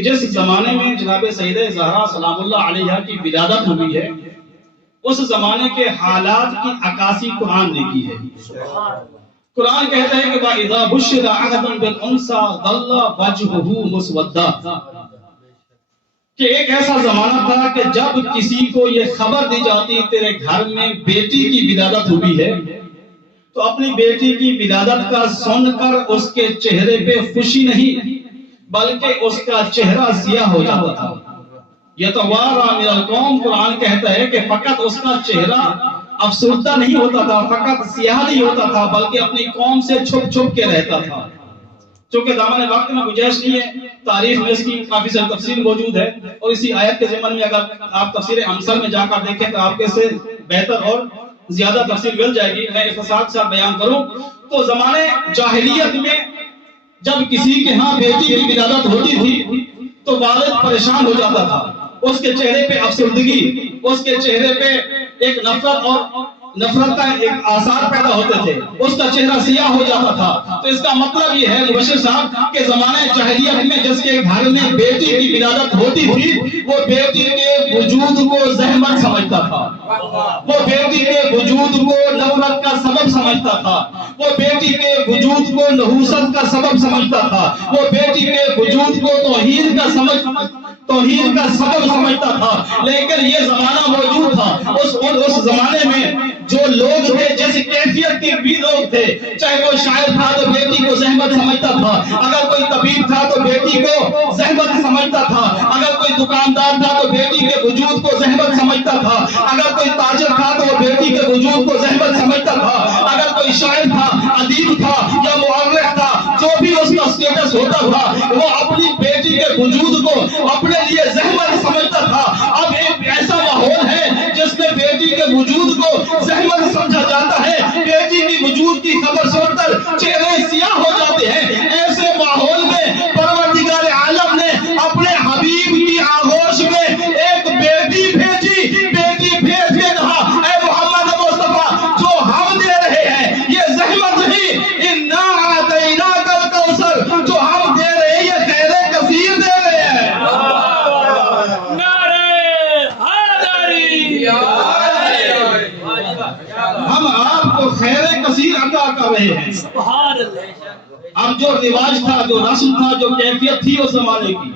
کہ جس زمانے میں جناب سیدہ زہرا سلام اللہ علیہا کی ولادت ہوئی ہے اس زمانے کے حالات کی عکاسی قرآن نے کی ہے۔ قرآن کہتا ہے کہ وَإِذَا بُشِّرَ أَحَدٌ بِالْأُنثَىٰ ظَلَّ وَجْهُهُ مُسْوَدًّا، کہ ایک ایسا زمانہ تھا کہ جب کسی کو یہ خبر دی جاتی تیرے گھر میں بیٹی کی ولادت ہوئی ہے تو اپنی بیٹی کی ولادت کا سن کر اس کے چہرے پہ خوشی نہیں بلکہ اس کا چہرہ سیاہ ہو جاتا تھا۔ یتوارا من القوم، قرآن کہتا ہے کہ فقط اس کا چہرہ افسردہ نہیں ہوتا تھا، فقط سیاہ نہیں ہوتا تھا بلکہ اپنی قوم سے چھپ چھپ کے رہتا تھا۔ چونکہ دامن وقت میں گنجائش نہیں ہے، تاریخ میں اس کی کافی ساری تفصیل موجود ہے، اور اسی آیت کے ضمن میں اگر آپ تفسیر امثل میں جا کر دیکھیں تو آپ کے سے بہتر اور زیادہ تفصیل مل جائے گی۔ میں اختصار سے بیان کروں تو زمانے جاہلیت میں جب کسی کے ہاں بیٹی کی ولادت ہوتی تھی تو والد پریشان ہو جاتا تھا، اس کے چہرے پہ افسردگی، اس کے چہرے پہ ایک نفرت کا ایک آثار پیدا ہوتے تھے، اس کا چہرہ سیاہ ہو جاتا تھا۔ تو اس کا مطلب یہ ہے مبشر صاحب کہ زمانے جاہلیت میں جس کے گھر میں بیٹی کی ولادت ہوتی تھی وہ بیٹی کے وجود کو زحمت سمجھتا تھا، وہ بیٹی کے وجود کو نفرت کا سبب سمجھتا تھا، وہ بیٹی کے وجود کو نحوست کا سبب سمجھتا تھا، وہ بیٹی کے وجود کو توہین کا سبب سمجھتا تھا۔ لیکن یہ زمانہ موجود تھا، اس زمانے میں جو لوگ تھے جس کیفیت کے بھی لوگ تھے، چاہے وہ شاعر تھا تو بیٹی کو زحمت سمجھتا تھا، اگر کوئی طبیب تھا تو بیٹی کو زحمت سمجھتا تھا، اگر کوئی دکاندار تھا تو بیٹی کے وجود کو زحمت سمجھتا تھا، اگر کوئی تاجر تھا تو وہ بیٹی کے وجود کو زحمت سمجھتا تھا، اگر کوئی شاعر تھا، ادیب تھا یا مؤرخ تھا، جو بھی اس کا اسٹیٹس ہوتا تھا وہ اپنی بیٹی کے وجود کو اپنے لیے زحمت سمجھتا تھا۔ اب ایک ایسا ماحول ہے جس میں بیٹی کے وجود کو زحمت سمجھا جاتا ہے، بیٹی کی وجود کی خبر سن کر چہرے سیاہ ہو جاتے ہیں۔ ایسے ماحول میں پروردگار عالم نے اپنے حبیب کی آغوش میں ایک بیٹی بھیجی، بیٹی بھیج کے کہا اے محمد مصطفیٰ جو ہم دے رہے ہیں یہ زحمت نہیں، انا اعطیناک الکوثر، جو ہم دے رہے ہیں یہ خیر کثیر دے رہے ہیں۔ ہم آپ کو خیر کثیر عطا کر رہے ہیں۔ اب جو رواج تھا، جو رسم تھا، جو کیفیت تھی اس زمانے کی،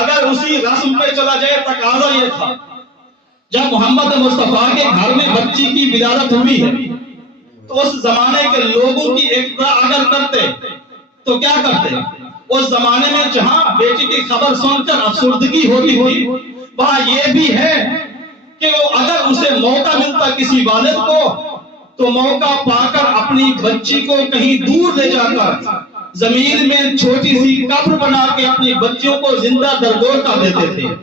اگر اسی رسم پہ چلا جائے تقاضا یہ تھا جب محمد مصطفیٰ کے گھر میں بچی کی ولادت ہوئی ہے تو اس زمانے کے لوگوں کی ابتدا اگر کرتے تو کیا کرتے؟ اس زمانے میں جہاں بیٹی کی خبر سن کر افسردگی ہوتی تھی وہاں یہ بھی ہے کہ وہ اگر اسے موقع ملتا کسی والد کو تو موقع پا کر اپنی بچی کو کہیں دور لے جا کر زمین میں چھوٹی سی قبر بنا کے اپنی بچیوں کو زندہ دردور کر دیتے تھے۔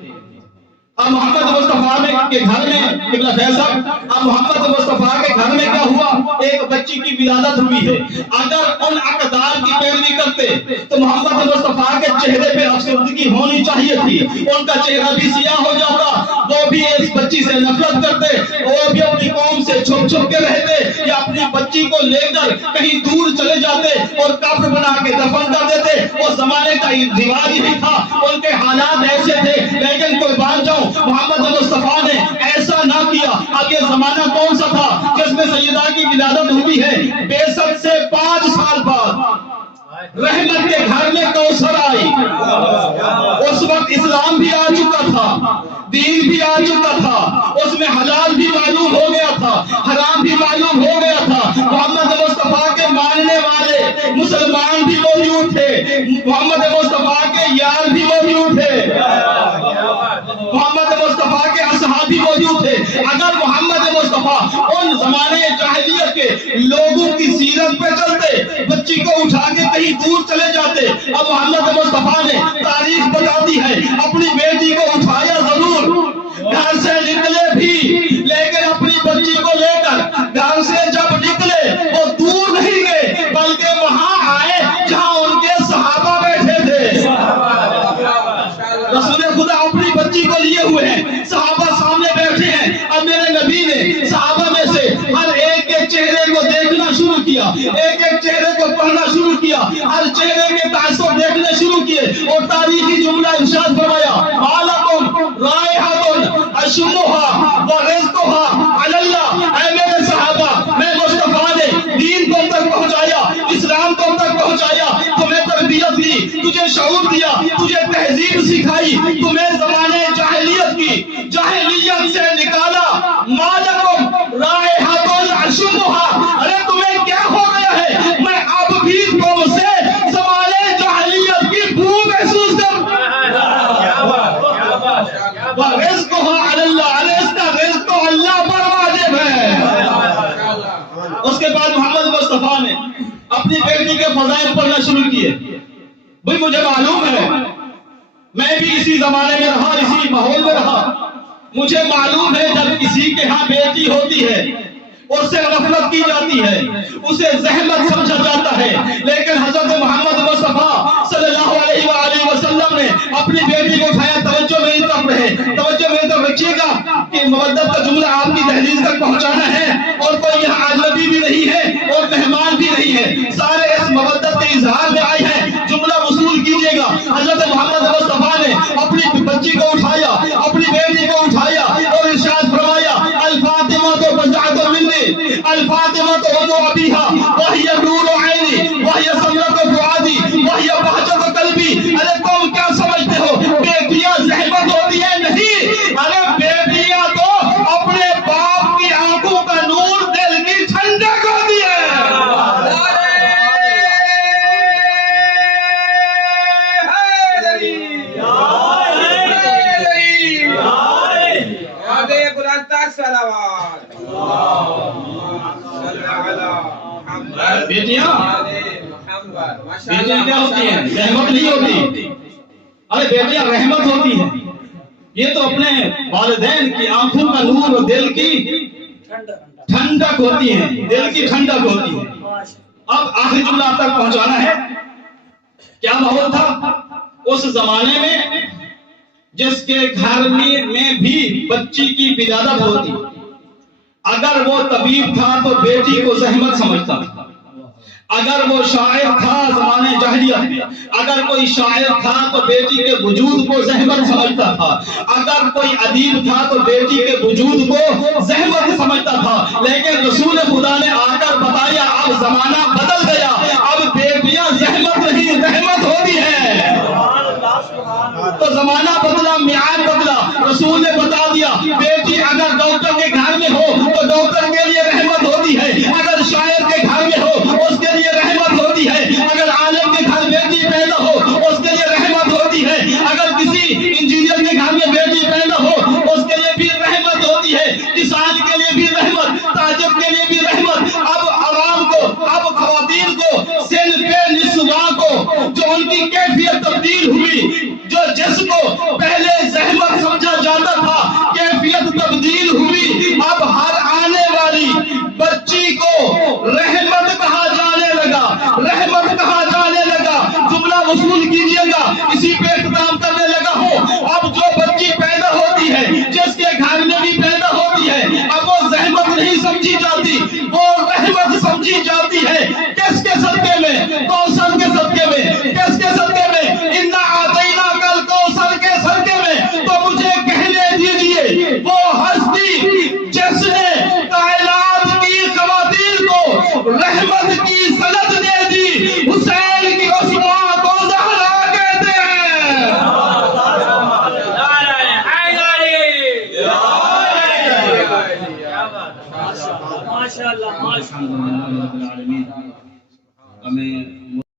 اب محمد مصطفیٰ کے گھر میں قبلہ فیصل، اب محمد مصطفیٰ کے گھر میں کیا ہوا؟ ایک بچی کی ولادت ہوئی ہے، اگر ان اقدار کی پیروی کرتے تو محمد مصطفیٰ کے چہرے پہ افسردگی ہونی چاہیے تھی، ان کا چہرہ بھی سیاہ ہو جاتا، وہ بھی اس بچی سے نفرت کرتے، وہ بھی اپنی قوم سے چھپ چھپ کے رہتے یا اپنی بچی کو لے کر کہیں دور چلے جاتے اور قبر بنا کے دفن کر دیتے۔ اس زمانے کا رواج یہی تھا، ان کے حالات ایسے تھے، لیکن قربان جاؤں محمد مصطفیٰ نے ایسا نہ کیا۔ اب یہ زمانہ کون سا تھا جس میں سیدہ کی ولادت ہوئی ہے؟ 62 سے 5 سال بعد رحمت کے گھر میں کوثر آئی۔ اس وقت اسلام بھی آ چکا تھا، دین بھی آ چکا تھا، اس میں حلال بھی معلوم ہو گیا تھا، حرام بھی معلوم ہو گیا تھا۔ محمد مصطفیٰ کے ماننے والے مسلمان بھی موجود تھے، محمد مصطفیٰ کے یار بھی موجود تھے، محمد مصطفیٰ کے اصحابی موجود تھے۔ اگر محمد مصطفیٰ ان زمانے جاہلیت کے لوگوں کی سیرت پہ چلتے، بچی کو اٹھا کے کہیں دور چلے جاتے۔ اب محمد مصطفیٰ نے تاریخ بتاتی ہے اپنی بیٹی کو اٹھایا ضرور، گھر سے نکلے بھی، لیکن اپنی بچی کو لے کر گھر سے جب نکلے وہ دور نہیں گئے بلکہ وہاں آئے جہاں ان کے صحابہ بیٹھے تھے۔ رسول خدا اپنی بچی کو لیے ہوئے ہیں، صحابہ سامنے بیٹھے ہیں۔ اب میرے نبی نے صحابہ میں سے ہر ایک کے چہرے کو دیکھنا شروع کیا۔ کیا, ایک ایک چہرے کو پڑھنا شروع کیا, ہر چہرے کے تاثر دیکھنے شروع کیے, اور تاریخی جملہ ارشاد فرمایا مالکم رائحۃ اشمھا ورزقھا علی اللہ. اے میرے صحابہ, میں مصطفیٰ نے دین تم تک پہنچایا, اسلام تم تک پہنچایا, تمہیں تربیت دی, تجھے شعور دیا, تجھے تہذیب سکھائی, تمہیں زمانے جاہلیت سے نکالا. مالکم رائحۃ اشمھا, ارے تمہیں کیا ہو گیا ہے, میں اب بھی تم سے زمانے جاہلیت کی بو محسوس کروں. ورزقھا علی اللہ, ارے اس کا رزق تو اللہ پر واجب ہے. اس کے بعد محمد مصطفیٰ نے اپنی بیٹی کے فضائل پڑھنا شروع کیے. بھئی مجھے معلوم ہے, میں بھی اسی زمانے میں رہا, اسی ماحول میں رہا. مجھے معلوم ہے جب کسی کے ہاں بیٹی ہوتی ہے اس سے غفلت کی جاتی ہے, اسے زحمت سمجھا جاتا ہے. لیکن حضرت محمد مصطفیٰ صلی اللہ علیہ وآلہ وسلم نے اپنی بیٹی کو اٹھایا. توجہ میری طرف رہے, توجہ میری طرف رکھیے گا کہ مودت کا جملہ آپ کی دہلیز تک پہنچانا ہے, اور کوئی یہاں اجنبی بھی نہیں ہے اور مہمان بھی نہیں ہے, سارے اس مودت کے اظہار میں آئے ہیں. جملہ وصول کیجیے گا. حضرت محمد مصطفیٰ نے اپنی بچی کو اٹھایا, اپنی بیٹی کو اٹھایا اور ارشاد فرمایا الفاطمہ تو بضعۃ منی, الفاطمہ تو وضع ابیہا وہی نور عینی وہی ثمرۃ فؤادی وہی بہجت قلبی. ارے تم کیا سمجھتے ہو بیٹیاں زحمت ہوتی ہے؟ نہیں, ارے بیٹیاں تو اپنے باپ کی آنکھوں کا نور, دل کی ٹھنڈک ہوتی ہے. بیٹیاں کیا ہوتی ہیں؟ رحمت نہیں ہوتی. ارے بیٹیاں رحمت ہوتی ہیں. یہ تو اپنے والدین کی آنکھوں کا نور اور دل کی ٹھنڈک ہوتی ہیں, دل کی ٹھنڈک ہوتی ہے. اب آخری جملہ آپ تک پہنچانا ہے. کیا ماحول تھا اس زمانے میں جس کے گھر میں بھی بچی کی ولادت ہوتی, اگر وہ طبیب تھا تو بیٹی کو زحمت سمجھتا تھا. اگر وہ شاعر تھا زمانے جاہلیت میں, اگر کوئی شاعر تھا تو بیٹی کے وجود کو زحمت سمجھتا تھا. اگر کوئی ادیب تھا تو بیٹی کے وجود کو زحمت سمجھتا تھا. لیکن رسول خدا نے آ کر بتایا اب زمانہ بدل گیا, اب بیٹیاں زحمت نہیں رحمت ہوتی ہے. تو زمانہ بدلا, معیار بدلا. رسول نے بتا دیا بیٹی اگر ڈاکٹر کے گھر میں ہو تو ڈاکٹر کے لیے رحمت ہوتی ہے, اگر شاعر کے گھر میں ہو اس کے لیے رحمت ہوتی ہے, اگر عالم کے گھر بیٹی پیدا ہو اس کے لیے رحمت ہوتی ہے, اگر کسی انجینئر کے گھر میں بیٹی پیدا ہو اس کے لیے بھی رحمت ہوتی ہے, کسان کے لیے بھی رحمت, تاجر کے لیے بھی رحمت. اب عوام کو, اب خواتین کو, صنف نسواں کو جو ان کی کیفیت تبدیل ہوئی, جو جس کو پہلے زحمت سمجھا جاتا تھا کیفیت تبدیل ہوئی, اب ہر آنے والی بچی کو رحمت کہا جانے لگا, رحمت کہا جانے لگا. جملہ وصول کیجئے گا, اسی پہ اختتام کرنے لگا ہوں. اب جو بچی پیدا ہوتی ہے, جس کے گھر میں بھی پیدا ہوتی ہے, اب وہ زحمت نہیں سمجھی جاتی, وہ رحمت سمجھی جاتی ہے. کس کے صدقے میں؟ کوثر کے صدقے میں. کس کے صدقے میں؟ انا اعطیناک الکوثر کے صدقے میں. تو مجھے کہنے دیجئے وہ ہستی جس نے کائنات کی خواتین کو رحمت کی سند دے دی, حسین کی عثمان کو زہرا کہتے ہیں. ماشاءاللہ.